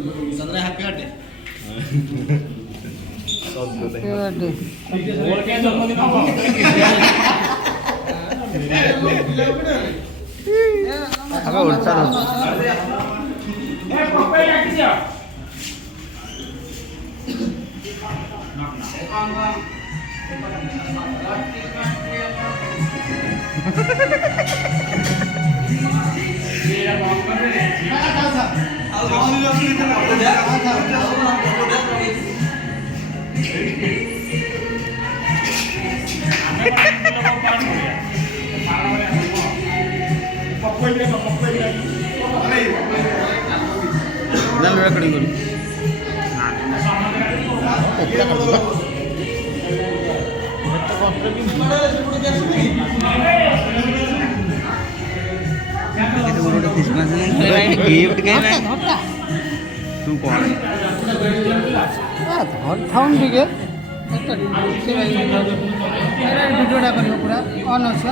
Chandra happy birthday recording gift तू कौन थाउन टिके भिडियोटा कर पूरा अन अच्छे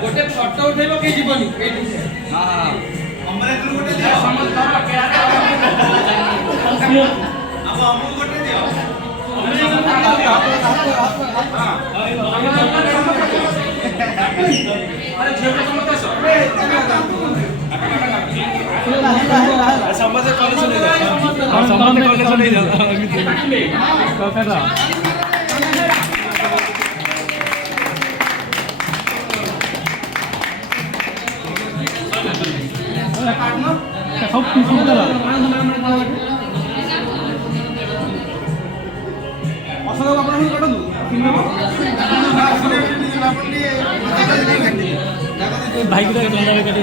गोटे फटो उठेब के जीवनी हां हमरे गोटे दियो अब हमहु गोटे दियो अरे छोटे समझते सो समझ कॉलेज ले जा समझ कॉलेज ले जा का कर रहा सब कुछ हो गया असला आपण हे काढू भाई की जोंदा गाड़ी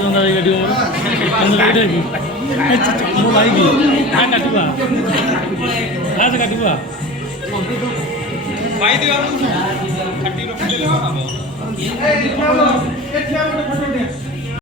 मो भाई की आ काटुआ आज काटुआ भाई दे हम 30 रुपए ले लो ए